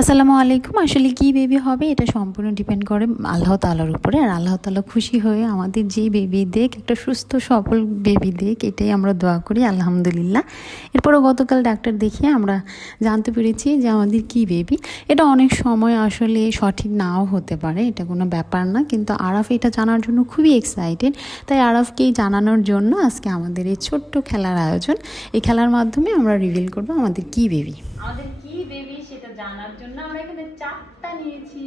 আসসালামু আলাইকুম। আসলে কি বেবি হবে এটা সম্পূর্ণ ডিপেন্ড করে আল্লাহ তাআলার উপরে। আর আল্লাহ তাআলা খুশি হয়ে আমাদের যে বেবি দেখ, একটা সুস্থ সবল বেবি দেখ, এটাই আমরা দোয়া করি আলহামদুলিল্লাহ। এরপরও গতকাল ডাক্তার দেখিয়ে আমরা জানতে পেরেছি যে আমাদের কি বেবি। এটা অনেক সময় আসলে সঠিক নাও হতে পারে, এটা কোনো ব্যাপার না, কিন্তু আরাফ এটা জানার জন্য খুবই এক্সাইটেড। তাই আরাফকেই জানানোর জন্য আজকে আমাদের এই ছোট্ট খেলার আয়োজন। এই খেলার মাধ্যমে আমরা রিভিল করবো আমাদের কি বেবি। আমাদের কি বেবি সেটা জানার জন্য আমরা এখানে চারটা নিয়েছি।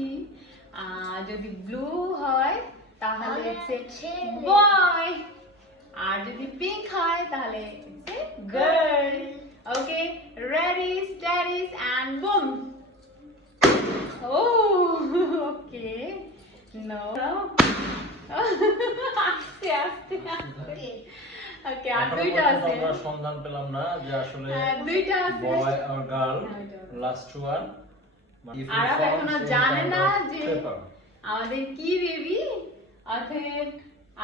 যদি ব্লু হয় তাহলে বয়, আর যদি পিঙ্ক হয় তাহলে girl. Okay, ready steady and boom. Oh okay, no আস্তে আস্তে আস্তে। ওকে, আর দুইটা আছে, আমরা সন্ধান পেলাম না যে আসলে দুইটা আছে, বয় আর গার্ল। লাস্ট ওয়ান আর এখনো জানে না যে আমাদের কি বেবি। অতএব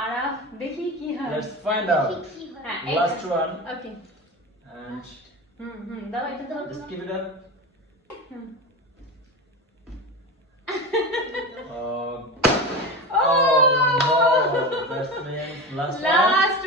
আরাফ দেখি কি হয়, let's find out. Last one. Okay, and দাও এটা দাও, just keep it up. Oh no, that means last